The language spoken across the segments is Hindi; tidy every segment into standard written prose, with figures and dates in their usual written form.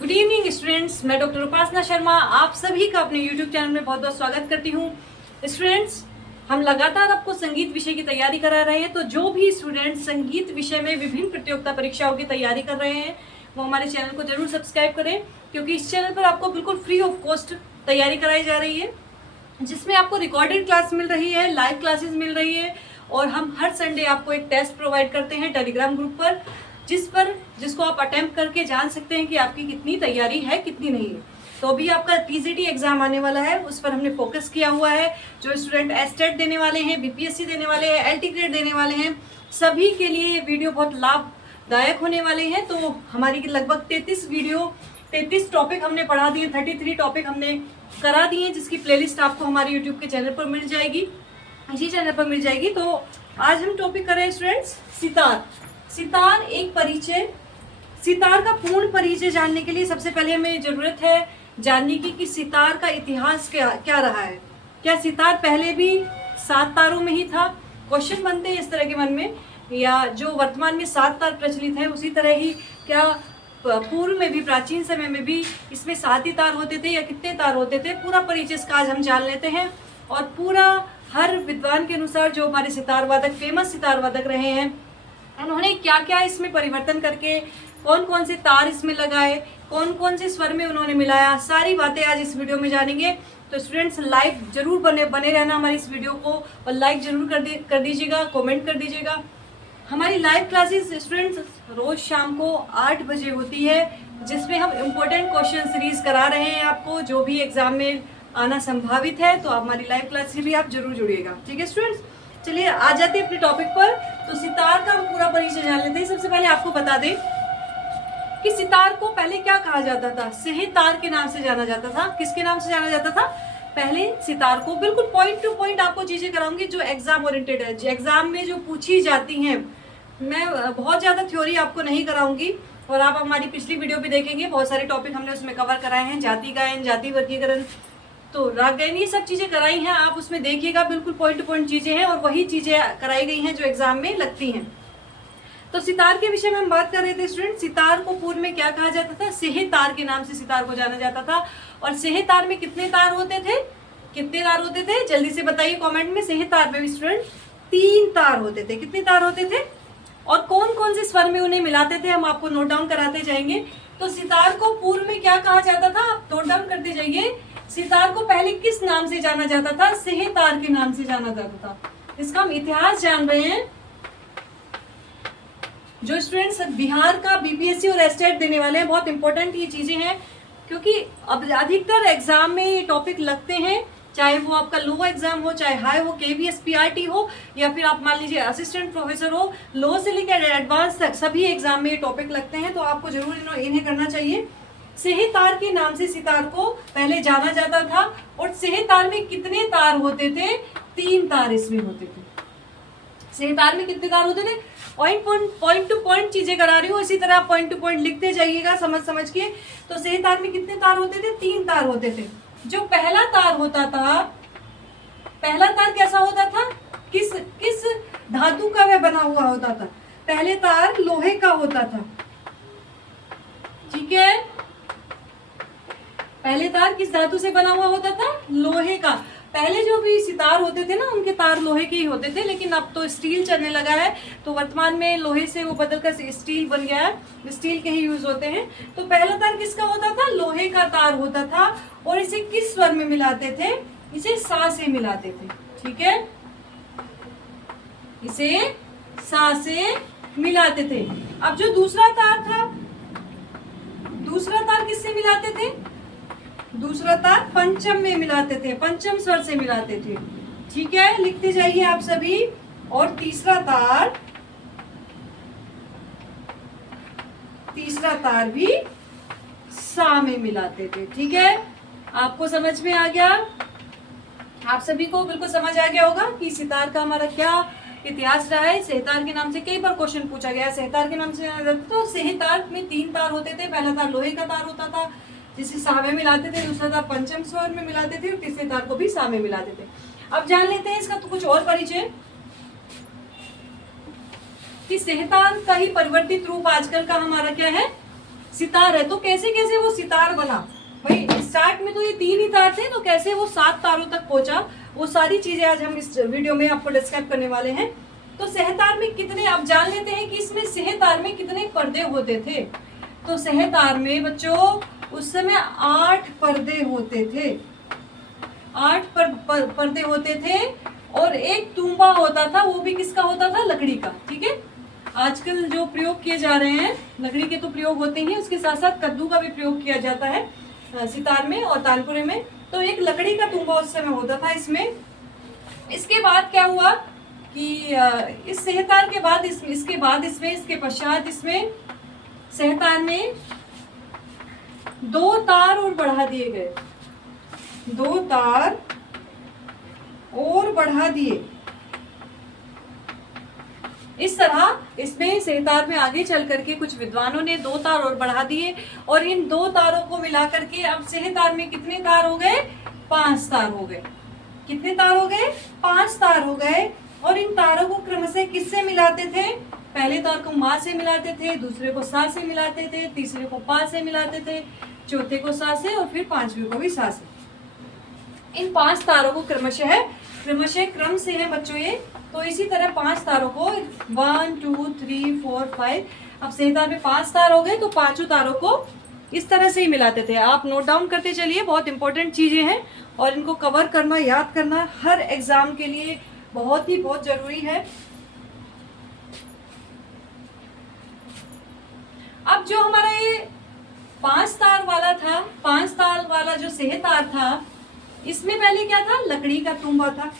गुड इवनिंग स्टूडेंट्स, मैं डॉक्टर उपासना शर्मा आप सभी का अपने यूट्यूब चैनल में बहुत बहुत स्वागत करती हूँ। स्टूडेंट्स, हम लगातार आपको संगीत विषय की तैयारी करा रहे हैं, तो जो भी स्टूडेंट्स संगीत विषय में विभिन्न प्रतियोगिता परीक्षाओं की तैयारी कर रहे हैं वो हमारे चैनल को जरूर सब्सक्राइब करें, क्योंकि इस चैनल पर आपको बिल्कुल फ्री ऑफ कॉस्ट तैयारी कराई जा रही है, जिसमें आपको रिकॉर्डेड क्लास मिल रही है, लाइव क्लासेस मिल रही है, और हम हर संडे आपको एक टेस्ट प्रोवाइड करते हैं टेलीग्राम ग्रुप पर, जिसको आप अटेम्प्ट करके जान सकते हैं कि आपकी कितनी तैयारी है कितनी नहीं है। तो अभी आपका टीजीटी एग्जाम आने वाला है, उस पर हमने फोकस किया हुआ है। जो स्टूडेंट एस्टेट देने वाले हैं, बीपीएससी देने वाले हैं, एलटी ग्रेड देने वाले हैं, सभी के लिए ये वीडियो बहुत लाभदायक होने वाले हैं। तो हमारी लगभग 33 टॉपिक हमने पढ़ा दिए, 33 टॉपिक हमने करा दिए, जिसकी प्लेलिस्ट आपको हमारे यूट्यूब के चैनल पर मिल जाएगी, इसी चैनल पर मिल जाएगी। तो आज हम टॉपिक कर रहे हैं स्टूडेंट्स सितार। सितार एक परिचय, सितार का पूर्ण परिचय जानने के लिए सबसे पहले हमें जरूरत है जानने की कि सितार का इतिहास क्या रहा है। क्या सितार पहले भी 7 तारों में ही था? क्वेश्चन बनते हैं इस तरह के मन में, या जो वर्तमान में 7 तार प्रचलित है उसी तरह ही क्या पूर्व में भी, प्राचीन समय में भी इसमें 7 ही तार होते थे या कितने तार होते थे? पूरा परिचय इसका आज हम जान लेते हैं, और पूरा हर विद्वान के अनुसार जो हमारे सितार वादक, फेमस सितार वादक रहे हैं, उन्होंने क्या क्या इसमें परिवर्तन करके कौन कौन से तार इसमें लगाए, कौन कौन से स्वर में उन्होंने मिलाया, सारी बातें आज इस वीडियो में जानेंगे। तो स्टूडेंट्स लाइव जरूर बने रहना हमारी इस वीडियो को, और लाइक जरूर कर दीजिएगा, कमेंट कर दीजिएगा। हमारी लाइव क्लासेस स्टूडेंट्स रोज शाम को 8 बजे होती है, जिसमें हम इम्पोर्टेंट क्वेश्चन सीरीज करा रहे हैं आपको, जो भी एग्जाम में आना संभावित है। तो हमारी लाइव क्लास से भी आप जरूर जुड़िएगा, ठीक है स्टूडेंट्स। चलिए आ जाते हैं अपने टॉपिक पर। तो सितार का हम पूरा परिचय जान लेते हैं। सबसे पहले आपको बता दें कि सितार को पहले क्या कहा जाता था? सेहतार के नाम से जाना जाता था। किसके नाम से जाना जाता था? पहले सितार को। बिल्कुल पॉइंट टू पॉइंट आपको चीजें कराऊंगी जो एग्जाम ओरिएंटेड है, जो एग्जाम में जो पूछी जाती हैं। मैं बहुत ज्यादा थ्योरी आपको नहीं कराऊंगी, और आप हमारी पिछली वीडियो भी देखेंगे, बहुत सारे टॉपिक हमने उसमें कवर कराए हैं, जाति गायन, जाति वर्गीकरण, तो राग गायन, ये सब चीजें कराई हैं, आप उसमें देखिएगा। बिल्कुल पॉइंट टू पॉइंट चीजें हैं, और वही चीजें कराई गई हैं जो एग्जाम में लगती हैं। तो सितार के विषय में हम बात कर रहे थे स्टूडेंट। सितार को पूर्व में क्या कहा जाता था? सेहतार के नाम से सितार को जाना जाता था। और सेहतार में कितने तार होते थे? कितने तार होते थे? जल्दी से बताइए कमेंट में। सेहतार में भी स्टूडेंट 3 तार होते थे। कितने तार होते थे? और कौन कौन से स्वर में उन्हें मिलाते थे, हम आपको नोट डाउन कराते जाएंगे। तो सितार को पूर्व में क्या कहा जाता था, आप नोट डाउन करते जाइए। सितार को पहले किस नाम से जाना जाता था? सेहतार के नाम से जाना जाता था। इसका हम इतिहास जान रहे हैं। जो स्टूडेंट्स बिहार का बीपीएससी और एस्टेट देने वाले हैं, बहुत इंपॉर्टेंट ये चीजें हैं, क्योंकि अब अधिकतर एग्जाम में ये टॉपिक लगते हैं, चाहे वो आपका लो एग्जाम हो, चाहे हाई हो, केवीएस पीआरटी हो, या फिर आप मान लीजिए असिस्टेंट प्रोफेसर हो, लो से लेकर एडवांस तक सभी एग्जाम में ये टॉपिक लगते हैं। तो आपको जरूर इन्हें करना चाहिए। सेहतार के नाम से सितार को पहले जाना जाता था। और सेहतार में कितने तार होते थे? 3 तार इसमें होते थे। सेहतार में कितने तार होते थे? पॉइंट टू पॉइंट चीजें करा रही हूँ, इसी तरह पॉइंट टू पॉइंट लिखते जाइएगा समझ के। तो सेहतार में कितने तार होते थे? 3 तार होते थे। जो पहला तार होता था, पहला तार कैसा होता था? किस धातु का वह बना हुआ होता था? पहले तार लोहे का होता था, ठीक है। पहले तार किस धातु से बना हुआ होता था? लोहे का। पहले जो भी सितार होते थे ना, उनके तार लोहे के ही होते थे, लेकिन अब तो स्टील चलने लगा है, तो वर्तमान में लोहे से वो बदलकर स्टील बन गया है, स्टील के ही यूज होते हैं। तो पहला तार किसका होता था? लोहे का तार होता था। और इसे किस स्वर में मिलाते थे? इसे सा से मिलाते थे, ठीक है। इसे सा से मिलाते थे। अब जो दूसरा तार था, दूसरा तार किससे मिलाते थे? दूसरा तार पंचम में मिलाते थे, पंचम स्वर से मिलाते थे, ठीक है। लिखते जाइए आप सभी। और तीसरा तार भी सा में मिलाते थे, ठीक है। आपको समझ में आ गया? आप सभी को बिल्कुल समझ आ गया होगा कि सितार का हमारा क्या इतिहास रहा है। सेहतार के नाम से कई बार क्वेश्चन पूछा गया। सेहतार के नाम से जाना जाता था। तो सेहतार में 3 तार होते थे। पहला तार लोहे का तार होता था, जिसे सा में मिलाते थे, दूसरा तार पंचम स्वर में मिलाते थे, और तीसरे तार को भी सा में मिलाते थे। अब जान लेते हैं इसका तो कुछ और परिचय, कि सेहतार का ही परिवर्तित रूप आजकल का हमारा क्या है? सितार है, तो कैसे कैसे वो सितार बना भाई। स्टार्ट में तो ये 3 ही तार थे, तो कैसे वो 7 तारों तक पहुंचा, वो सारी चीजें आज हम इस वीडियो में आपको डिस्क्राइब करने वाले हैं। तो सहतार में कितने, आप जान लेते हैं कि इसमें सहतार में कितने पर्दे होते थे। तो सहतार में बच्चों उस समय 8 पर्दे होते थे, 8 पर्दे होते थे, और एक तुम्बा होता था, वो भी किसका होता था, लकड़ी का। ठीक है, आजकल जो प्रयोग किए जा रहे हैं लकड़ी के तो प्रयोग होते ही, उसके साथ साथ कद्दू का भी प्रयोग किया जाता है सितार में और तानपुरे में। तो एक लकड़ी का तुम्बा उस समय होता था इसमें। इसके बाद क्या हुआ कि इस सहतार के बाद इसके पश्चात इसमें सहतार में 2 तार और बढ़ा दिए गए, 2 तार और बढ़ा दिए। इस तरह इसमें सहतार में आगे चल करके कुछ विद्वानों ने 2 तार और बढ़ा दिए, और इन 2 तारों को मिला करके अब सहतार में कितने तार हो गए, 5 तार हो गए। कितने तार हो गए, 5 तार हो गए। और इन तारों को क्रमशः किससे मिलाते थे, पहले तार को माँ से मिलाते थे, दूसरे को सा से मिलाते थे, तीसरे को पा से मिलाते थे, चौथे को सा से, और फिर 5वें को भी सा से। इन 5 तारों को क्रमशः क्रम से है बच्चों ये। तो इसी तरह 5 तारों को 1 2 3 4 5, अब सहतार में 5 तार हो गए, तो 5 तारों को इस तरह से ही मिलाते थे। आप नोट डाउन करते चलिए, बहुत इंपॉर्टेंट चीजें हैं और इनको कवर करना, याद करना हर एग्जाम के लिए बहुत जरूरी है। अब जो हमारा ये 5 तार वाला था, 5 तार वाला जो सहतार था, इसमें पहले क्या था, लकड़ी का तुम्बा था।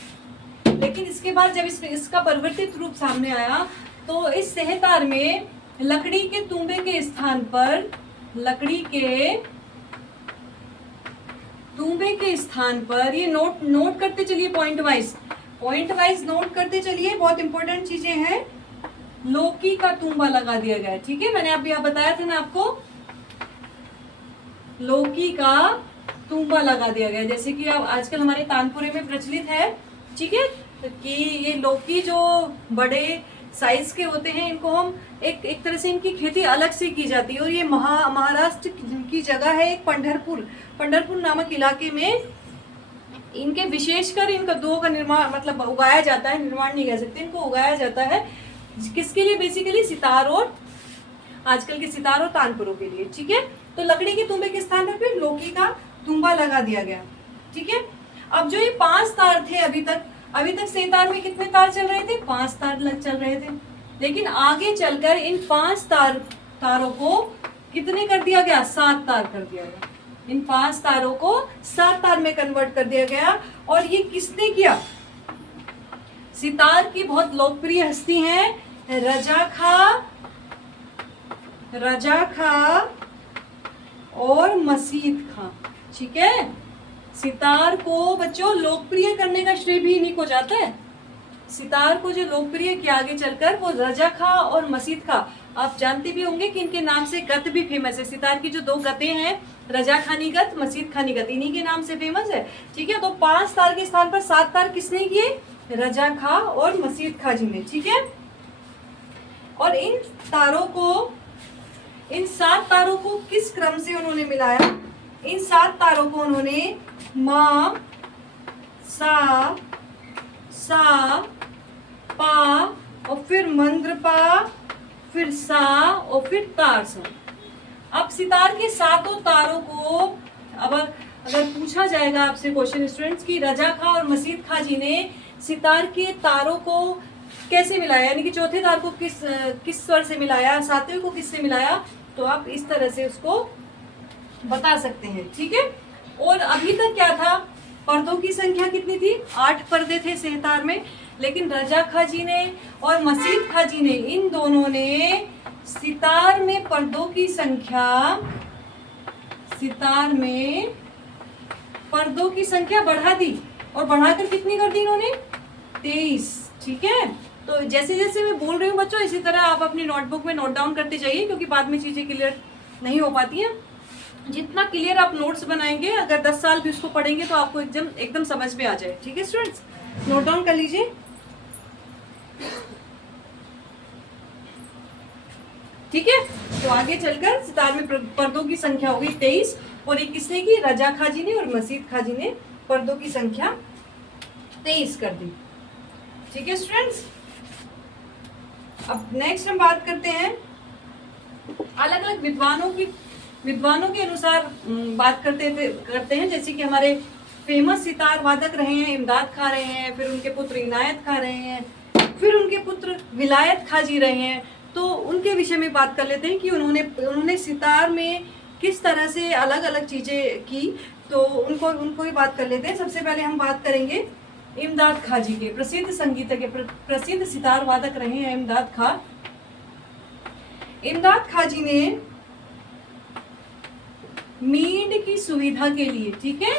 लेकिन इसके बाद जब इसका परिवर्तित रूप सामने आया, तो इस सहतार में लकड़ी के तुम्बे के स्थान पर, लकड़ी के तुम्बे के स्थान पर, ये नोट करते चलिए, पॉइंट वाइज नोट करते चलिए, बहुत इंपॉर्टेंट चीजें हैं। लौकी का तुम्बा लगा दिया गया है। ठीक है, मैंने अभी बताया था ना आपको, लौकी का तुम्बा लगा दिया गया, जैसे कि अब आजकल हमारे तानपुरे में प्रचलित है। ठीक है, कि ये लौकी जो बड़े साइज के होते हैं, इनको हम एक तरह से इनकी खेती अलग से की जाती है। और ये महाराष्ट्र की जगह है एक पंढरपुर नामक इलाके में, इनके विशेषकर इन कद्दुओं का निर्माण, मतलब उगाया जाता है, निर्माण नहीं कह सकते, इनको उगाया जाता है। किसके लिए, बेसिकली सितार और आजकल के सितार और तानपुरों के लिए। ठीक है, तो लकड़ी के तुम्बे के स्थान पर फिर लौकी का तुम्बा लगा दिया गया। ठीक है, अब जो ये 5 तार थे, अभी तक सहतार में कितने तार चल रहे थे, 5 तार चल रहे थे। लेकिन आगे चलकर इन 5 तारों को कितने कर दिया गया, 7 तार कर दिया गया। इन 5 तारों को 7 तार में कन्वर्ट कर दिया गया। और ये किसने किया, सितार की बहुत लोकप्रिय हस्ती हैं रजा खां और मसीद खां। ठीक है, सितार को बच्चों लोकप्रिय करने का श्रेय भी इन्हीं को जाता है। सितार को जो लोकप्रिय किया आगे चलकर, वो रजा खां और मसीद खां। आप जानते भी होंगे कि इनके नाम से गत भी फेमस है। सितार की जो 2 गतें हैं, रजा खानी गत, मसीद खानी गत, इन्हीं के नाम से फेमस है। ठीक है, तो 5 तार के स्थान पर 7 तार किसने किए, रजा खां और मसीद खां जी ने। ठीक है, और इन 7 तारों को किस क्रम से उन्होंने मिलाया, इन 7 तारों को उन्होंने मा, सा, पा, और फिर मंद्र पा, फिर सा, और फिर तार सा। अब सितार के 7 तारों को अगर पूछा जाएगा आपसे क्वेश्चन स्टूडेंट्स की रजा खां और मसीद खां जी ने सितार के तारों को कैसे मिलाया, यानी कि चौथे तार को किस स्वर से मिलाया, 7वें को किससे मिलाया, तो आप इस तरह से उसको बता सकते हैं। ठीक है, और अभी तक क्या था, पर्दों की संख्या कितनी थी, 8 पर्दे थे सहतार में। लेकिन रजा खां जी ने और मसीद खां जी ने, इन दोनों ने सितार में पर्दों की संख्या, सितार में पर्दों की संख्या बढ़ा दी, और बढ़ाकर कितनी कर दी इन्होंने, 23। ठीक है, तो जैसे जैसे मैं बोल रही हूँ बच्चों, इसी तरह आप अपनी नोटबुक में नोट डाउन करते जाइए, क्योंकि बाद में चीजें क्लियर नहीं हो पाती हैं। जितना क्लियर आप नोट्स बनाएंगे, अगर 10 साल भी उसको पढ़ेंगे तो आपको एकदम समझ में आ जाए। ठीक है स्टूडेंट्स, नोट डाउन कर लीजिए। ठीक है, तो आगे चलकर सितार में पर्दों की संख्या होगी 23, और ये किसने की, रजा खां जी ने और मसीद खां जी ने पर्दों की संख्या 23 कर दी। ठीक है स्टूडेंट्स, अब नेक्स्ट हम बात करते हैं अलग अलग विद्वानों के अनुसार बात करते हैं, जैसे कि हमारे फेमस सितार वादक रहे हैं इमदाद खां रहे हैं, फिर उनके पुत्र इनायत खां रहे हैं, फिर उनके पुत्र विलायत खां जी रहे हैं। तो उनके विषय में बात कर लेते हैं कि उन्होंने सितार में किस तरह से अलग अलग चीजें की, तो उनको ही बात कर लेते हैं। सबसे पहले हम बात करेंगे इमदाद खां जी के, प्रसिद्ध संगीतज्ञ, प्रसिद्ध सितार वादक रहे हैं इमदाद खां। इमदाद खां जी ने मींड की सुविधा के लिए, ठीक है,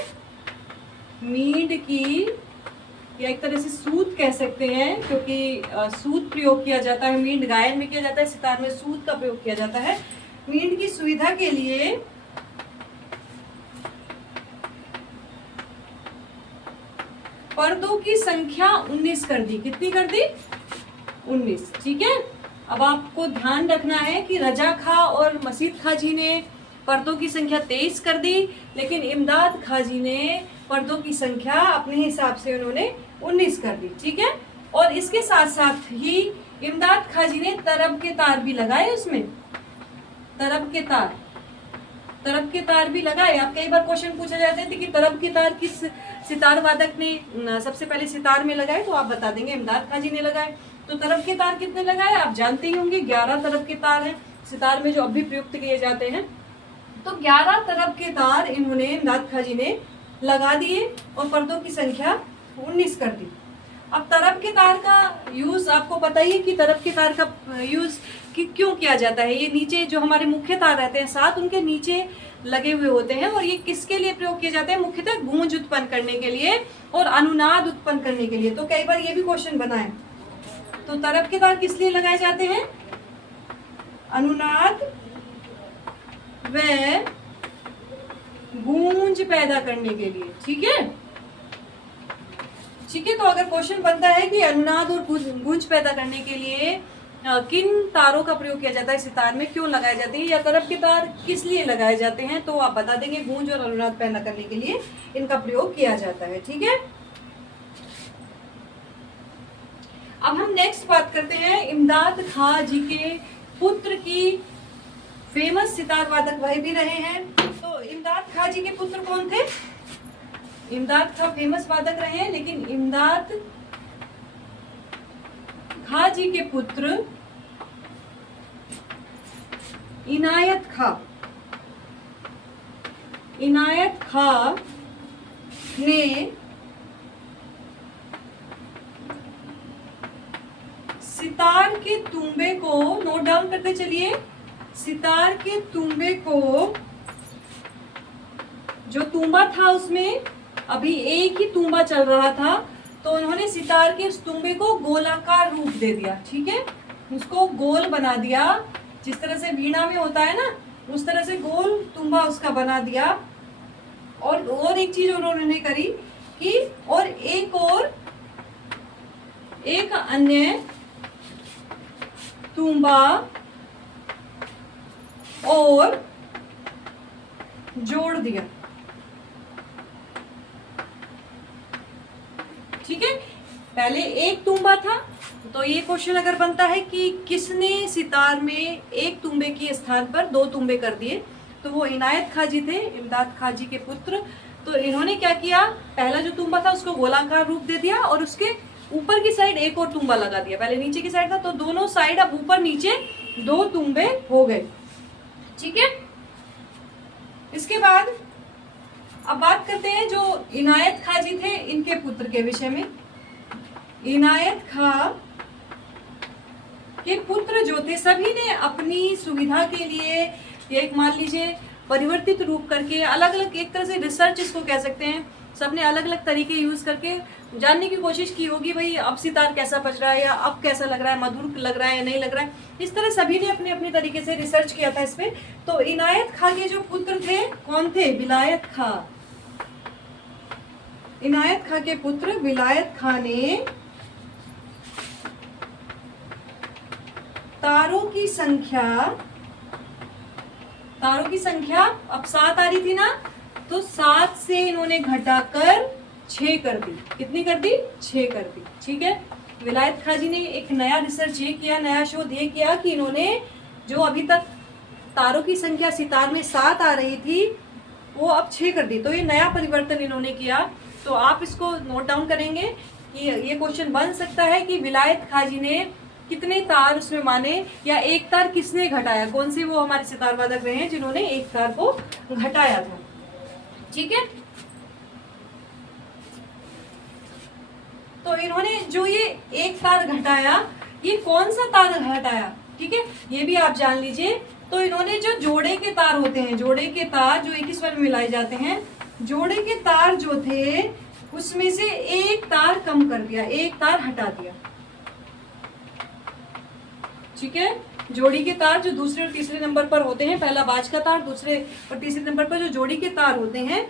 मींड की, या एक तरह से सूत कह सकते हैं, क्योंकि सूत प्रयोग किया जाता है, मींड गायन में किया जाता है, सितार में सूत का प्रयोग किया जाता है। मींड की सुविधा के लिए पर्दों की संख्या 19 कर दी। कितनी कर दी? 19। ठीक है, अब आपको ध्यान रखना है कि रजा खां और मसीद खां जी ने पर्दों की संख्या 23 कर दी, लेकिन इमदाद खां जी ने पर्दों की संख्या अपने हिसाब से उन्होंने 19 कर दी। ठीक है, और इसके साथ साथ ही इमदाद खां जी ने तरब के तार भी लगाए, उसमें तरब के तार भी लगाए। आप कई बार क्वेश्चन पूछा जाते थे कि तरब के तार किस सितार वादक ने सबसे पहले सितार में लगाए, तो आप बता देंगे इमदाद खां जी ने लगाए। तो तरब के तार कितने लगाए आप जानते ही होंगे, 11 तरब के तार हैं सितार में जो अब भी प्रयुक्त किए जाते हैं। तो 11 तरब के तार इन्होंने इमदाद खां जी ने लगा दिए और पर्दों की संख्या 19 कर दी। अब तरब के तार का यूज आपको पता ही है कि तरब के तार का यूज क्यों किया जाता है। ये नीचे जो हमारे मुख्य तार रहते हैं 7, उनके नीचे लगे हुए होते हैं, और ये किसके लिए प्रयोग किए जाते हैं? मुख्यतः गूंज उत्पन्न करने के लिए और अनुनाद उत्पन्न करने के लिए। तो कई बार ये भी क्वेश्चन बना है। तो तरब के तार किस लिए लगाए जाते हैं? अनुनाद व गूंज पैदा करने के लिए। ठीक है, तो अगर क्वेश्चन बनता है कि अनुनाद और गूंज पैदा करने के लिए किन तारों का प्रयोग किया जाता है सितार में, क्यों लगाए जाते हैं, या तरब के तार किस लिए लगाए जाते हैं, तो आप बता देंगे गूंज और अनुनाद पैदा करने के लिए इनका प्रयोग किया जाता है। ठीक है, अब हम नेक्स्ट बात करते हैं इमदाद खां जी के पुत्र की। फेमस सितार वादक वह भी रहे हैं। तो इमदाद खां जी के पुत्र कौन थे? इमदाद खां फेमस वादक रहे हैं, लेकिन इमदाद खां जी के पुत्र इनायत खां ने सितार के तुंबे को, नोट डाउन करते चलिए, सितार के तुंबे को, जो तुंबा था उसमें अभी एक ही तुंबा चल रहा था, तो उन्होंने सितार के उस तुंबे को गोलाकार रूप दे दिया। ठीक है, उसको गोल बना दिया, जिस तरह से वीणा में होता है ना, उस तरह से गोल तुंबा उसका बना दिया। और एक चीज उन्होंने करी कि एक अन्य तुंबा और जोड़ दिया। ठीक है, पहले एक तुंबा था, तो ये क्वेश्चन अगर बनता है कि किसने सितार में एक तुंबे के स्थान पर 2 तुंबे कर दिए, तो वो इनायत खां जी थे, इमदाद खां जी के पुत्र। तो इन्होंने क्या किया, पहला जो तुंबा था उसको गोलाकार रूप दे दिया और उसके ऊपर की साइड एक और तुंबा लगा दिया। पहले नीचे की साइड था, तो दोनों साइड अब ऊपर नीचे 2 तुंबे हो गए। ठीक है, इसके बाद अब बात करते हैं जो इनायत खां जी थे, इनके पुत्र के विषय में। इनायत खां के पुत्र जो थे, सभी ने अपनी सुविधा के लिए, एक मान लीजिए परिवर्तित रूप करके, अलग अलग, एक तरह से रिसर्च इसको कह सकते हैं, सबने अलग अलग तरीके यूज करके जानने की कोशिश की होगी, भाई अब सितार कैसा बज रहा है, या अब कैसा लग रहा है, मधुर लग रहा है या नहीं लग रहा है। इस तरह सभी ने अपने अपने तरीके से रिसर्च किया था इसमें। तो इनायत खां के जो पुत्र थे कौन थे? विलायत खां। इनायत खां के पुत्र विलायत खां ने तारों की संख्या अब 7 आ रही थी ना, तो 7 से इन्होंने घटाकर 6 कर दी। कितनी कर दी? 6 कर दी। ठीक है, विलायत खां जी ने एक नया रिसर्च ये किया, नया शोध ये किया कि इन्होंने जो अभी तक तारों की संख्या सितार में 7 आ रही थी वो अब 6 कर दी। तो ये नया परिवर्तन इन्होंने किया। तो आप इसको नोट डाउन करेंगे कि ये क्वेश्चन बन सकता है कि विलायत खां जी ने कितने तार उसमें माने, या एक तार किसने घटाया, कौन से वो हमारे सितार वादक रहे हैं जिन्होंने एक तार को घटाया था। ठीक है, तो इन्होंने जो ये एक तार घटाया, ये कौन सा तार घटाया, ठीक है, ये भी आप जान लीजिए। तो इन्होंने जो जोड़े के तार होते हैं, जोड़े के तार जो एक ही स्वर में मिलाए जाते हैं, जोड़े के तार जो थे उसमें से एक तार कम कर दिया, एक तार हटा दिया। ठीक है, जोड़ी के तार जो दूसरे और तीसरे नंबर पर होते हैं, पहला बाज का तार, दूसरे और तीसरे नंबर पर जो जोड़ी के तार होते हैं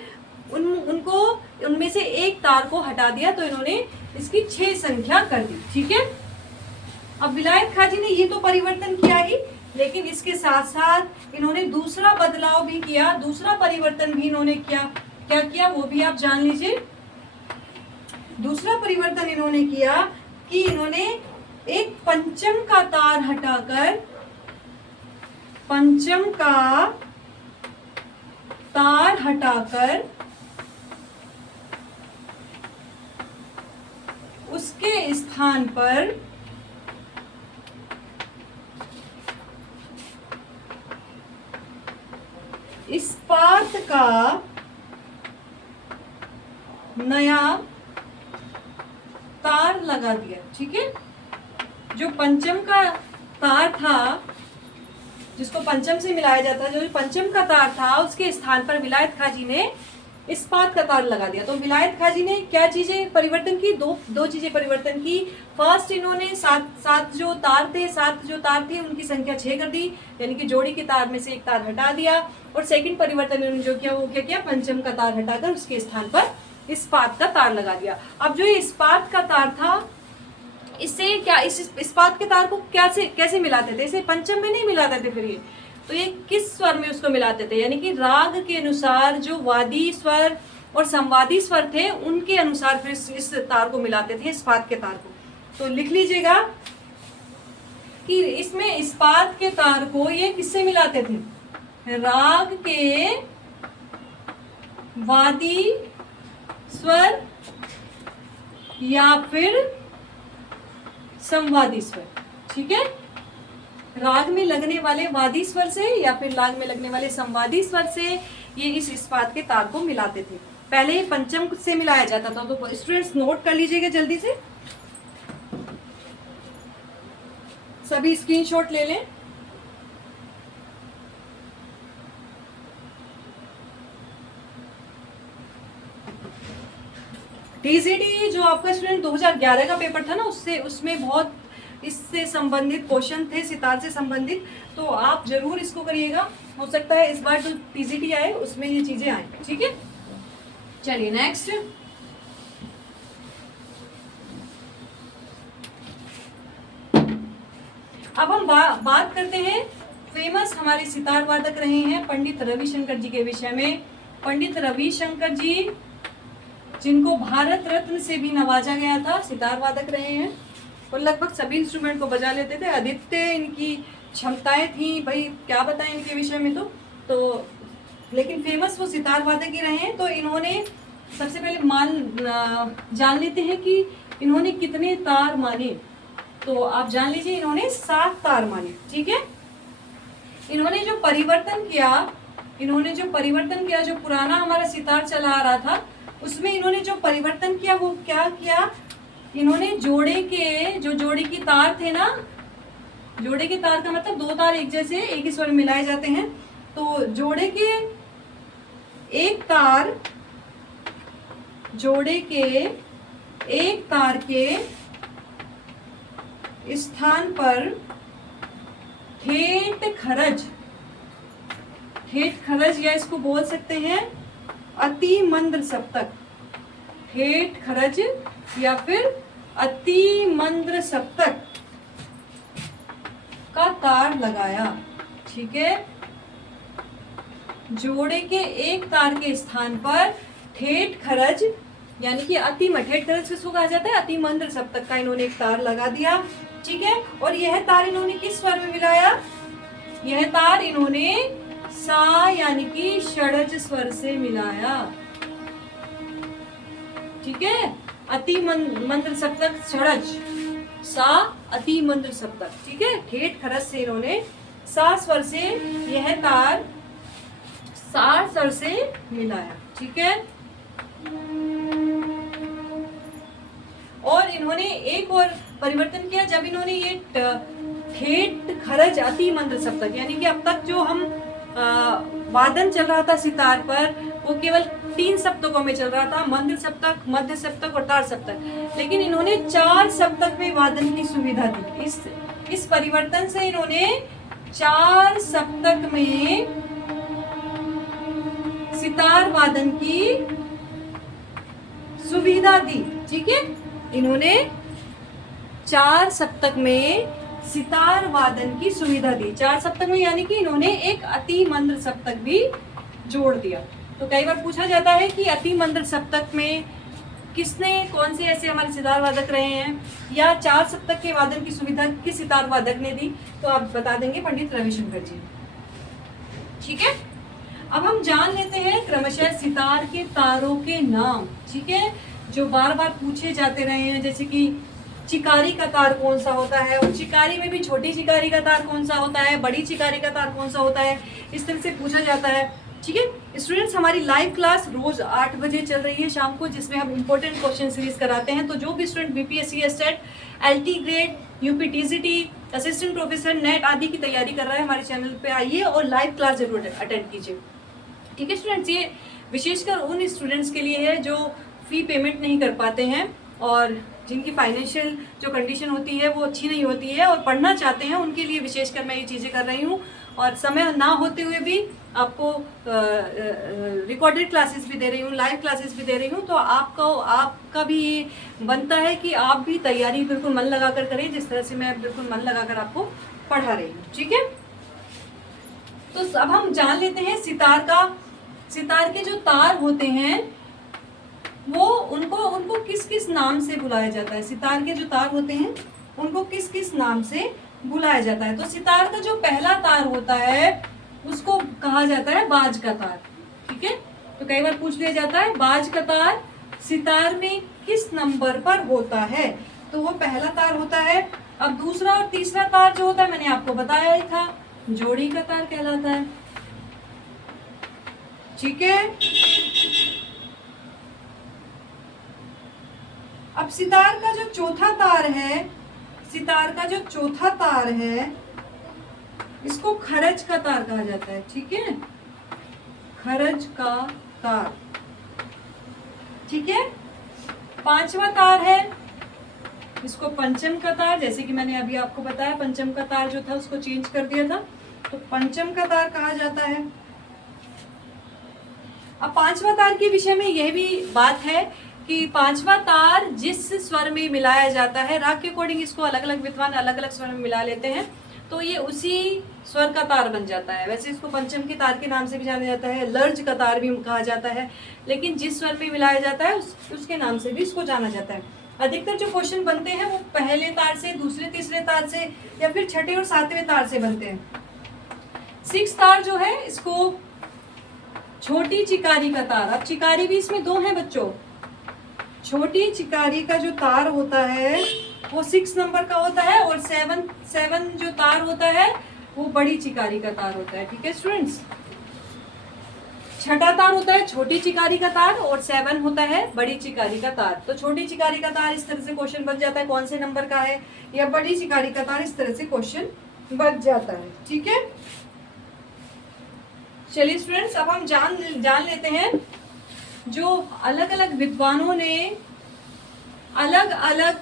उनको उनमें से एक तार को हटा दिया, तो इन्होंने इसकी 6 संख्या कर दी। ठीक है, अब विलायत खां जी ने ये तो परिवर्तन किया ही, लेकिन इसके साथ साथ इन्होंने दूसरा बदलाव भी किया, दूसरा परिवर्तन भी इन्होंने किया। क्या किया वो भी आप जान लीजिए। दूसरा परिवर्तन इन्होंने किया कि इन्होंने एक पंचम का तार हटाकर, पंचम का तार हटाकर उसके स्थान पर इस्पात का नया तार लगा दिया। ठीक है, जो पंचम का तार था, जिसको पंचम से मिलाया जाता है, जो पंचम का तार था उसके स्थान पर विलायत खां जी ने इस्पात का तार लगा दिया। तो विलायत खां जी ने क्या चीजें परिवर्तन की? दो चीजें परिवर्तन की। फर्स्ट, इन्होंने सात जो तार थे उनकी संख्या 6 कर दी, यानी कि जोड़ी के तार में से एक तार हटा दिया। और सेकंड परिवर्तन इन्होंने जो किया वो क्या किया? पंचम का तार हटाकर उसके स्थान पर इस्पात का तार लगा दिया। अब जो ये इस्पात का तार था, इससे क्या, इस इस्पात के तार को कैसे मिलाते थे? इसे पंचम में नहीं मिलाते थे। फिर ये तो ये किस स्वर में उसको मिलाते थे? यानी कि राग के अनुसार जो वादी स्वर और संवादी स्वर थे उनके अनुसार फिर इस तार को मिलाते थे, इस्पात के तार को। तो लिख लीजिएगा कि इसमें इस्पात के तार को ये किससे मिलाते थे? राग के वादी स्वर या फिर संवादी स्वर। ठीक है, राग में लगने वाले वादी स्वर से या फिर राग में लगने वाले संवादी स्वर से ये इस इस्पात के तार को मिलाते थे। पहले पंचम से मिलाया जाता था। तो स्टूडेंट्स नोट कर लीजिएगा जल्दी से, सभी स्क्रीनशॉट ले लें। टीजीडी जो आपका स्टूडेंट 2011 का पेपर था ना, उसमें बहुत इससे संबंधित क्वेश्चन थे, सितार से संबंधित। तो आप जरूर इसको करिएगा, हो सकता है इस बार जो टीजीटी आए उसमें ये चीजें आए। ठीक है, चलिए नेक्स्ट। अब हम बात करते हैं फेमस हमारे सितार वादक रहे हैं पंडित रविशंकर जी के विषय में। पंडित रविशंकर जी, जिनको भारत रत्न से भी नवाजा गया था, सितार वादक रहे हैं और लगभग सभी इंस्ट्रूमेंट को बजा लेते थे। अद्वितीय इनकी क्षमताएं थी, भाई क्या बताएं इनके विषय में। तो लेकिन फेमस वो सितार वादक ही रहे हैं। तो इन्होंने सबसे पहले जान लेते हैं कि इन्होंने कितने तार माने। तो आप जान लीजिए, इन्होंने 7 तार माने। ठीक है, इन्होंने जो परिवर्तन किया, जो पुराना हमारा सितार चला आ रहा था उसमें इन्होंने जो परिवर्तन किया वो क्या किया? इन्होंने जोड़े की तार थे ना, जोड़े के तार का मतलब 2 तार एक जैसे एक ही स्वर में मिलाए जाते हैं। तो जोड़े के एक तार के स्थान पर ठेठ खरज या इसको बोल सकते हैं अति मंद्र सप्तक। ठेठ खरज या फिर अति मंद्र सप्तक का तार लगाया। ठीक है, जोड़े के एक तार के स्थान पर ठेठ खरज यानी कि अति ठेठ खरज किसको कहा जाता है, अति मंद्र सप्तक का इन्होंने एक तार लगा दिया। ठीक है, और यह तार इन्होंने किस स्वर में मिलाया, यह तार इन्होंने सा यानी कि षडज स्वर से मिलाया। ठीक है, अति मंद्र सप्तक षडज, सा अति मंद्र सप्तक। ठीक है, ठेठ खरज से इन्होंने सा स्वर से यह तार सा स्वर से मिलाया। ठीक है, और इन्होंने एक और परिवर्तन किया, जब इन्होंने ये ठेठ खरज अति मंद्र सप्तक यानी कि अब तक जो हम वादन चल रहा था सितार पर वो केवल 3 सप्तकों में चल रहा था, मंद्र सप्तक, मध्य सप्तक और तार सप्तक, लेकिन इन्होंने 4 सप्तक में वादन की सुविधा दी। इस परिवर्तन से इन्होंने 4 सप्तक में सितार वादन की सुविधा दी। ठीक है, इन्होंने 4 सप्तक में सितार वादन की सुविधा दी। 4 सप्तक में यानी कि इन्होंने एक अति मंद्र सप्तक भी जोड़ दिया। तो कई बार पूछा जाता है कि अति मंद्र सप्तक में किसने, कौन से ऐसे हमारे सितार वादक रहे हैं, या 4 सप्तक के वादन की सुविधा किस सितार वादक ने दी, तो आप बता देंगे पंडित रविशंकर जी। ठीक है, अब हम जान लेते हैं क्रमशः सितार के तारों के नाम। ठीक है, जो बार बार पूछे जाते रहे हैं, जैसे कि चिकारी का तार कौन सा होता है, और चिकारी में भी छोटी चिकारी का तार कौन सा होता है, बड़ी चिकारी का तार कौन सा होता है, इस तरह से पूछा जाता है। ठीक है स्टूडेंट्स, हमारी लाइव क्लास रोज 8 बजे चल रही है शाम को, जिसमें हम इंपॉर्टेंट क्वेश्चन सीरीज कराते हैं। तो जो भी student BPSC estate, LT grade, UP TGT, assistant professor, net आदि की तैयारी कर रहा है, हमारे चैनल पे आइए और लाइव क्लास जरूर अटेंड कीजिए। ठीक है स्टूडेंट्स, ये विशेषकर उन स्टूडेंट्स के लिए है जो फी पेमेंट नहीं कर पाते हैं और जिनकी फाइनेंशियल जो कंडीशन होती है वो अच्छी नहीं होती है और पढ़ना चाहते हैं, उनके लिए विशेषकर मैं ये चीज़ें कर रही हूँ। और समय ना होते हुए भी आपको रिकॉर्डेड क्लासेस भी दे रही हूँ, लाइव क्लासेस भी दे रही हूँ। तो आपका भी ये बनता है कि आप भी तैयारी बिल्कुल मन लगा कर करें, जिस तरह से मैं बिल्कुल मन लगा कर आपको पढ़ा रही हूँ। ठीक है, तो अब हम जान लेते हैं सितार के जो तार होते हैं वो उनको किस किस नाम से बुलाया जाता है। सितार के जो तार होते हैं उनको किस किस नाम से बुलाया जाता है। तो सितार का जो पहला तार होता है उसको कहा जाता है बाज का तार। ठीक है, तो कई बार पूछ लिया जाता है बाज का तार सितार में किस नंबर पर होता है, तो वो पहला तार होता है। अब दूसरा और तीसरा तार जो होता है मैंने आपको बताया ही था, जोड़ी का तार कहलाता है। ठीक है, अब सितार का जो चौथा तार है इसको खरज का तार कहा जाता है। ठीक है, खरज का तार। ठीक है, पांचवा तार है इसको पंचम का तार, जैसे कि मैंने अभी आपको बताया पंचम का तार जो था उसको चेंज कर दिया था, तो पंचम का तार कहा जाता है। अब पांचवा तार के विषय में यह भी बात है कि पांचवा तार जिस स्वर में मिलाया जाता है, राग के अकॉर्डिंग इसको अलग अलग विद्वान अलग अलग स्वर में मिला लेते हैं, तो ये उसी स्वर का तार बन जाता है। वैसे इसको पंचम के तार के नाम से भी जाना जाता है, लर्ज का तार भी कहा जाता है, लेकिन जिस स्वर में मिलाया जाता है उसके नाम से भी इसको जाना जाता है। अधिकतर जो क्वेश्चन बनते हैं वो पहले तार से, दूसरे तीसरे तार से या फिर छठे और सातवें तार से बनते हैं। 6 तार जो है इसको छोटी चिकारी का तार। अब चिकारी भी इसमें 2 हैं बच्चों। छोटी चिकारी का जो तार होता है वो 6 नंबर का होता है और 7 जो तार होता है वो बड़ी चिकारी का तार होता है। ठीक है स्टूडेंट्स, छठा तार होता है छोटी चिकारी का तार और 7 होता है बड़ी चिकारी का तार। तो छोटी चिकारी का तार इस तरह से क्वेश्चन बन जाता है कौन से नंबर का है, या बड़ी चिकारी का तार इस तरह से क्वेश्चन बन जाता है। ठीक है, चलिए स्टूडेंट्स, अब हम जान लेते हैं जो अलग अलग विद्वानों ने अलग अलग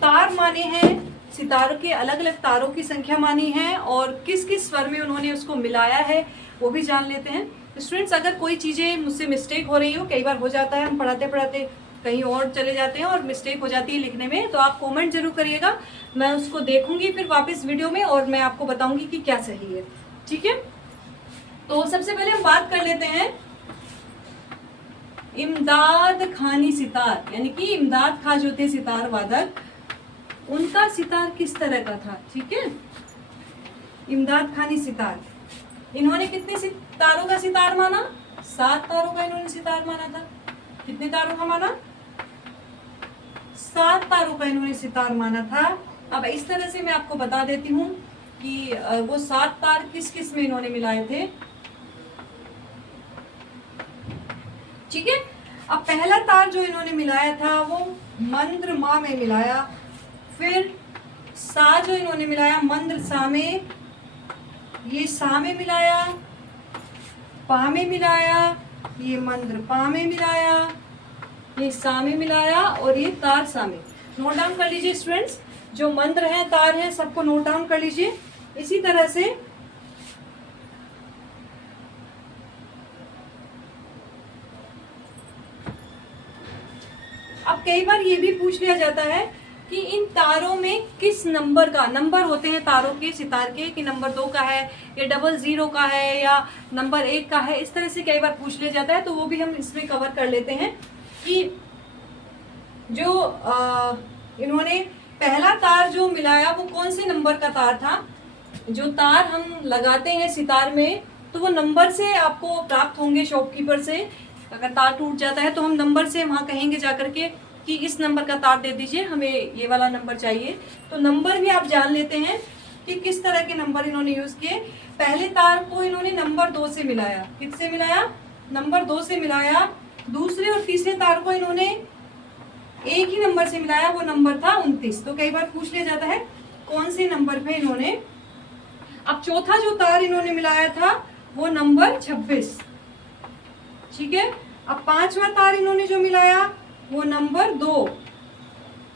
तार माने हैं, सितारों के अलग अलग तारों की संख्या मानी है और किस किस स्वर में उन्होंने उसको मिलाया है वो भी जान लेते हैं। स्टूडेंट्स, अगर कोई चीज़ें मुझसे मिस्टेक हो रही हो, कई बार हो जाता है हम पढ़ाते पढ़ाते कहीं और चले जाते हैं और मिस्टेक हो जाती है लिखने में, तो आप कमेंट जरूर करिएगा, मैं उसको देखूंगी फिर वापस वीडियो में और मैं आपको बताऊंगी कि क्या सही है। ठीक है, तो सबसे पहले हम बात कर लेते हैं इमदाद खानी सितार, यानी कि इमदाद खां जो थे सितार वादक, उनका सितार किस तरह का था। ठीक है, इमदाद खानी सितार, इन्होंने कितने सितारों का सितार माना? 7 तारों का इन्होंने सितार माना था। कितने तारों का माना? 7 तारों का इन्होंने सितार माना था। अब इस तरह से मैं आपको बता देती हूँ कि वो 7 तार किस किस में इन्होंने मिलाए थे। ठीक है, अब पहला तार जो इन्होंने मिलाया था वो मंद्र मा में मिलाया, फिर सा जो इन्होंने मिलाया मंद्र सा में, ये सा में मिलाया, पा में मिलाया, ये मंद्र पा में मिलाया, ये सा में मिलाया और ये तार सा में। नोट डाउन कर लीजिए स्टूडेंट्स, जो मंत्र हैं तार हैं सबको नोट डाउन कर लीजिए। इसी तरह से अब कई बार ये भी पूछ लिया जाता है कि इन तारों में किस नंबर का, नंबर होते हैं तारों के सितार के, कि नंबर 2 का है या 00 का है या नंबर 1 का है, इस तरह से कई बार पूछ लिया जाता है। तो वो भी हम इसमें कवर कर लेते हैं कि जो इन्होंने पहला तार जो मिलाया वो कौन से नंबर का तार था। जो तार हम लगाते हैं सितार में तो वो नंबर से आपको प्राप्त होंगे शॉपकीपर से। अगर तार टूट जाता है तो हम नंबर से वहाँ कहेंगे जाकर के कि इस नंबर का तार दे दीजिए, हमें ये वाला नंबर चाहिए। तो नंबर भी आप जान लेते हैं कि किस तरह के नंबर इन्होंने यूज किए। पहले तार को इन्होंने नंबर 2 से मिलाया। किससे मिलाया? नंबर 2 से मिलाया। दूसरे और तीसरे तार को इन्होंने एक ही नंबर से मिलाया, वो नंबर था 29। तो कई बार पूछ लिया जाता है कौन से नंबर पे इन्होंने। अब चौथा जो तार इन्होंने मिलाया था वो नंबर 26। ठीक है, अब पांचवा तार इन्होंने जो मिलाया वो नंबर 2।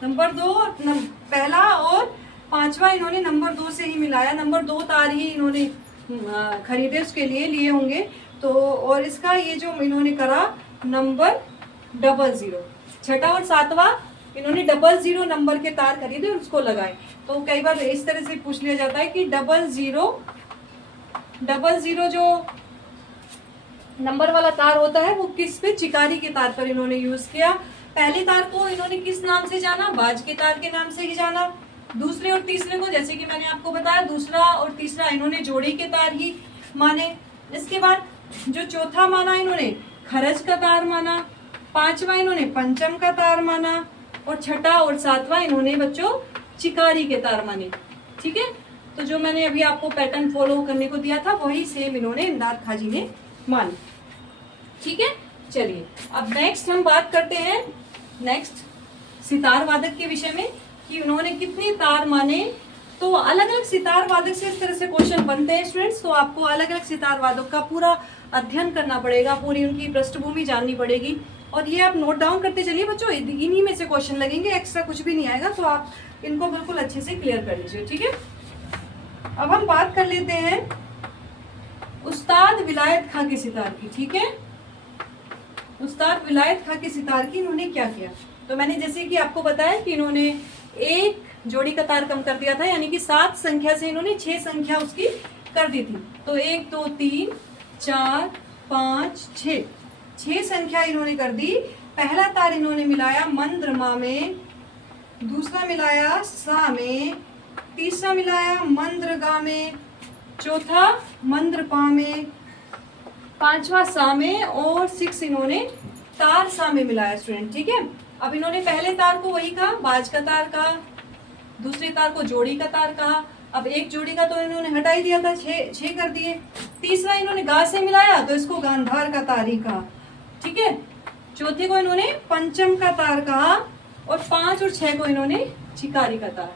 नंबर 2 पहला और पांचवा इन्होंने नंबर 2 से ही मिलाया। नंबर 2 तार ही इन्होंने खरीदे, उसके लिए लिए होंगे। तो और इसका ये जो इन्होंने करा नंबर 00, छठा और सातवां इन्होंने 00 नंबर के तार खरीदे और उसको लगाए। तो कई बार इस तरह से पूछ लिया जाता है कि 00 जो नंबर वाला तार होता है वो किस पे, चिकारी के तार पर इन्होंने यूज किया। पहले तार को इन्होंने किस नाम से जाना? बाज के तार के नाम से ही जाना। दूसरे और तीसरे को, जैसे कि मैंने आपको बताया, दूसरा और तीसरा इन्होंने जोड़ी के तार ही माने। इसके बाद जो चौथा माना इन्होंने खरज का तार माना, पांचवा इन्होंने पंचम का तार माना और छठा और सातवां इन्होंने बच्चों चिकारी के तार माने। ठीक है, तो जो मैंने अभी आपको पैटर्न फॉलो करने को दिया था वही सेम इन्होंने इमदाद खां जी ने मानी। ठीक है, चलिए अब नेक्स्ट हम बात करते हैं नेक्स्ट सितार वादक के विषय में कि उन्होंने कितने तार माने। तो अलग अलग सितार वादक से इस तरह से क्वेश्चन बनते हैं स्टूडेंट्स। तो आपको अलग अलग सितार वादक का पूरा अध्ययन करना पड़ेगा, पूरी उनकी पृष्ठभूमि जाननी पड़ेगी और ये आप नोट डाउन करते चलिए बच्चों। इन्हीं में से क्वेश्चन लगेंगे, एक्स्ट्रा कुछ भी नहीं आएगा। तो आप इनको बिल्कुल अच्छे से क्लियर कर लीजिए। ठीक है, अब हम बात कर लेते हैं उस्ताद विलायत खां के सितार की। ठीक है, उस्ताद विलायत खां के सितार की इन्होंने क्या किया। तो मैंने जैसे कि आपको बताया कि इन्होंने एक जोड़ी का तार कम कर दिया था, यानी कि 7 संख्या से इन्होंने 6 संख्या उसकी कर दी थी। तो 1 2 3 4 5 6 संख्या इन्होंने कर दी। पहला तार इन्होंने मिलाया मंद्रमा में, दूसरा मिलाया सा में, तीसरा मिलाया मंद्रगा में, चौथा मंद्रपा में, पांचवा सा में और 6 इन्होंने तार सा में मिलाया स्टूडेंट। ठीक है, अब इन्होंने पहले तार को वही कहा बाज का तार कहा, दूसरे तार को जोड़ी का तार कहा। अब एक जोड़ी का तो इन्होंने हटा ही दिया था, 6 कर दिए। तीसरा इन्होंने गा से मिलाया तो इसको गांधार का तार ही कहा। ठीक है, चौथे को इन्होंने पंचम का तार कहा और 5 और 6 को इन्होंने चिकारी का तार।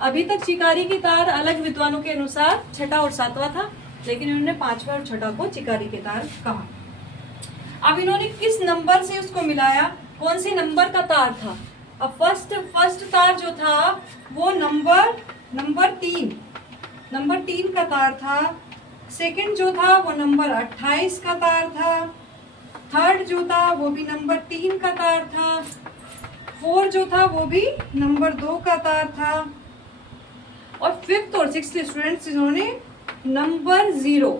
अभी तक चिकारी की तार अलग विद्वानों के अनुसार छठा और सातवां था, लेकिन इन्होंने पांचवा और छठा को चिकारी के तार कहा। अब इन्होंने किस नंबर से उसको मिलाया, कौन से नंबर का तार था। अब फर्स्ट तार जो था वो नंबर 3 का तार था। सेकंड जो था वो नंबर 28 का तार था। थर्ड जो था वो भी नंबर 3 का तार था। 4 जो था वो भी नंबर 2 का तार था, और 5th और 6th स्टूडेंट्स इन्होंने नंबर 0,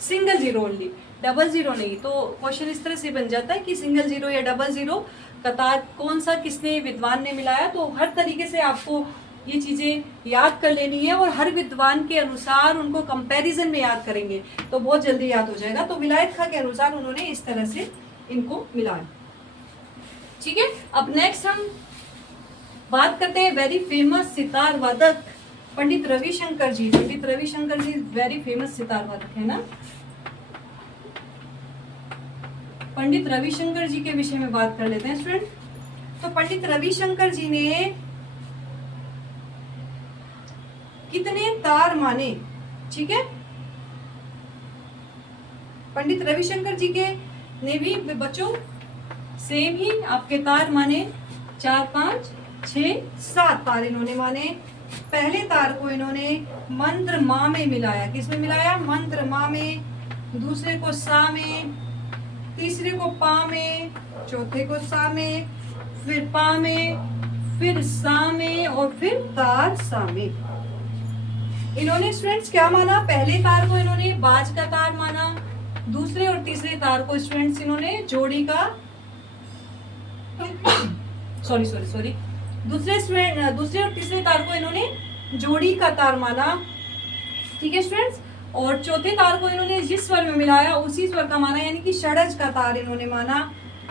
सिंगल 0 ओनली, डबल 0 नहीं। तो क्वेश्चन इस तरह से बन जाता है कि सिंगल 0 या डबल 0 का तार कौन सा किसने विद्वान ने मिलाया। तो हर तरीके से आपको ये चीज़ें याद कर लेनी है, और हर विद्वान के अनुसार उनको कंपैरिजन में याद करेंगे तो बहुत जल्दी याद हो जाएगा। तो विलायत खां के अनुसार उन्होंने इस तरह से इनको मिलाया। ठीक है, अब नेक्स्ट हम बात करते हैं वेरी फेमस सितार वादक पंडित रविशंकर जी। पंडित रविशंकर जी वेरी फेमस सितार वादक है ना। पंडित रविशंकर जी के विषय में बात कर लेते हैं स्टूडेंट। तो पंडित रविशंकर जी ने कितने तार माने? ठीक है, पंडित रविशंकर जी के ने भी बच्चों सेम ही आपके तार माने 4, 5, 6, 7 तार इन्होंने माने। पहले तार को इन्होंने मंत्र मा में मिलाया। किसमें मिलाया? मंत्र मा में। दूसरे को सा में, तीसरे को पा में, चौथे को सा में, फिर पा में, फिर सा में, और फिर तार सा में। इन्होंने स्टूडेंट्स क्या माना? पहले तार को इन्होंने बाज का तार माना, दूसरे और तीसरे तार को स्टूडेंट्स इन्होंने जोड़ी का सॉरी दूसरे और तीसरे तार को इन्होंने जोड़ी का तार माना। ठीक है स्टूडेंट्स, और चौथे तार को इन्होंने जिस स्वर में मिलाया उसी स्वर का माना, यानी कि षडज का तार इन्होंने माना।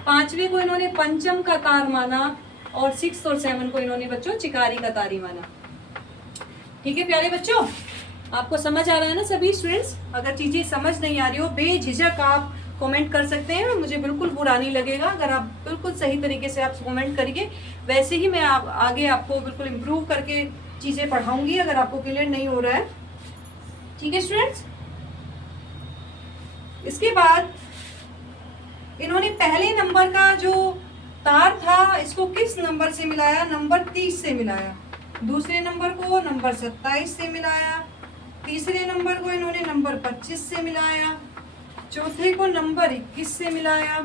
पांचवे को इन्होंने पंचम का तार माना, और 6 और 7 को इन्होंने बच्चों चिकारी का तार ही माना। ठीक है प्यारे बच्चों, आपको समझ आ रहा है ना सभी स्टूडेंट्स? अगर चीजें समझ नहीं आ रही हो बेझिझक आप कमेंट कर सकते हैं, मुझे बिल्कुल बुरा नहीं लगेगा अगर आप बिल्कुल सही तरीके से आप कमेंट करिए। वैसे ही मैं आगे आपको बिल्कुल इम्प्रूव करके चीजें पढ़ाऊंगी अगर आपको क्लियर नहीं हो रहा है। ठीक है स्टूडेंट्स, इसके बाद इन्होंने पहले नंबर का जो तार था इसको किस नंबर से मिलाया? नंबर 30 से मिलाया। दूसरे नंबर को नंबर 27 से मिलाया। तीसरे नंबर को इन्होंने नंबर 25 से मिलाया। चौथे को नंबर 21 से मिलाया।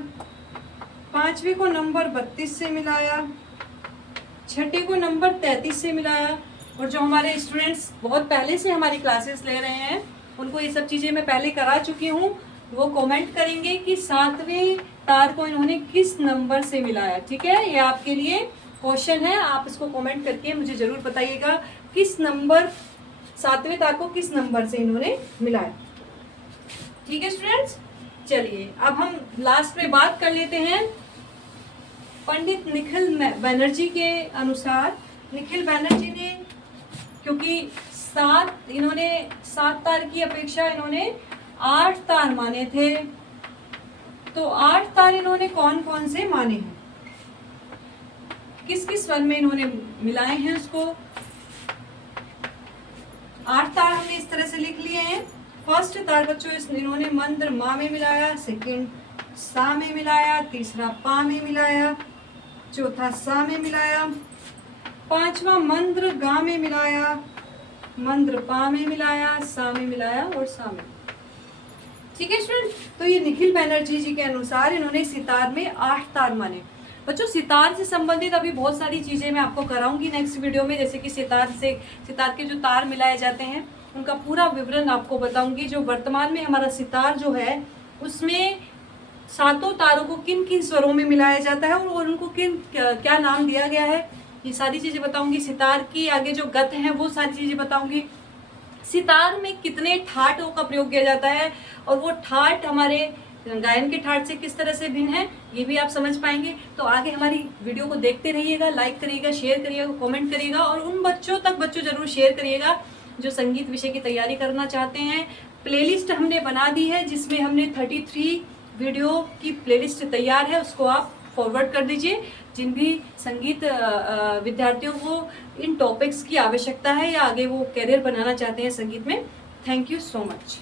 पांचवे को नंबर 32 से मिलाया। छठे को नंबर 33 से मिलाया। और जो हमारे स्टूडेंट्स बहुत पहले से हमारी क्लासेस ले रहे हैं उनको ये सब चीज़ें मैं पहले करा चुकी हूँ, वो कमेंट करेंगे कि 7वें तार को इन्होंने किस नंबर से मिलाया। ठीक है, ये आपके लिए क्वेश्चन है, आप इसको कमेंट करके मुझे ज़रूर बताइएगा किस नंबर 7वें तार को किस नंबर से इन्होंने मिलाया। ठीक है स्टूडेंट्स, चलिए अब हम लास्ट में बात कर लेते हैं पंडित निखिल बनर्जी के अनुसार। निखिल बनर्जी ने क्योंकि इन्होंने 7 तार की अपेक्षा इन्होंने 8 तार माने थे, तो 8 तार इन्होंने कौन कौन से माने हैं, किस किस स्वर में इन्होंने मिलाए हैं उसको। 8 तार हमने इस तरह से लिख लिए हैं। फर्स्ट तार बच्चों इन्होंने मंत्र मा में मिलाया, सेकंड सा में मिलाया, तीसरा पा में मिलाया, चौथा सा में मिलाया, पांचवा मंत्र गा में मिलाया, मंत्र पा में मिलाया, सा में मिलाया और सा में। ठीक है स्टूडेंट, तो ये निखिल बनर्जी जी के अनुसार इन्होंने सितार में 8 तार माने। बच्चों सितार से संबंधित अभी बहुत सारी चीजें मैं आपको कराऊंगी नेक्स्ट वीडियो में, जैसे कि सितार के जो तार मिलाए जाते हैं उनका पूरा विवरण आपको बताऊंगी। जो वर्तमान में हमारा सितार जो है उसमें 7 तारों को किन किन स्वरों में मिलाया जाता है और उनको क्या नाम दिया गया है, ये सारी चीजें बताऊंगी। सितार की आगे जो गत है वो सारी चीजें बताऊंगी। सितार में कितने ठाटों का प्रयोग किया जाता है और वो ठाट हमारे गायन के ठाट से किस तरह से भिन्न है ये भी आप समझ पाएंगे। तो आगे हमारी वीडियो को देखते रहिएगा, लाइक करिएगा, शेयर करिएगा, कमेंट करिएगा और उन बच्चों जरूर शेयर करिएगा जो संगीत विषय की तैयारी करना चाहते हैं। प्लेलिस्ट हमने बना दी है जिसमें हमने 33 वीडियो की प्लेलिस्ट तैयार है, उसको आप फॉरवर्ड कर दीजिए। जिन भी संगीत विद्यार्थियों को इन टॉपिक्स की आवश्यकता है या आगे वो करियर बनाना चाहते हैं संगीत में। Thank you so much.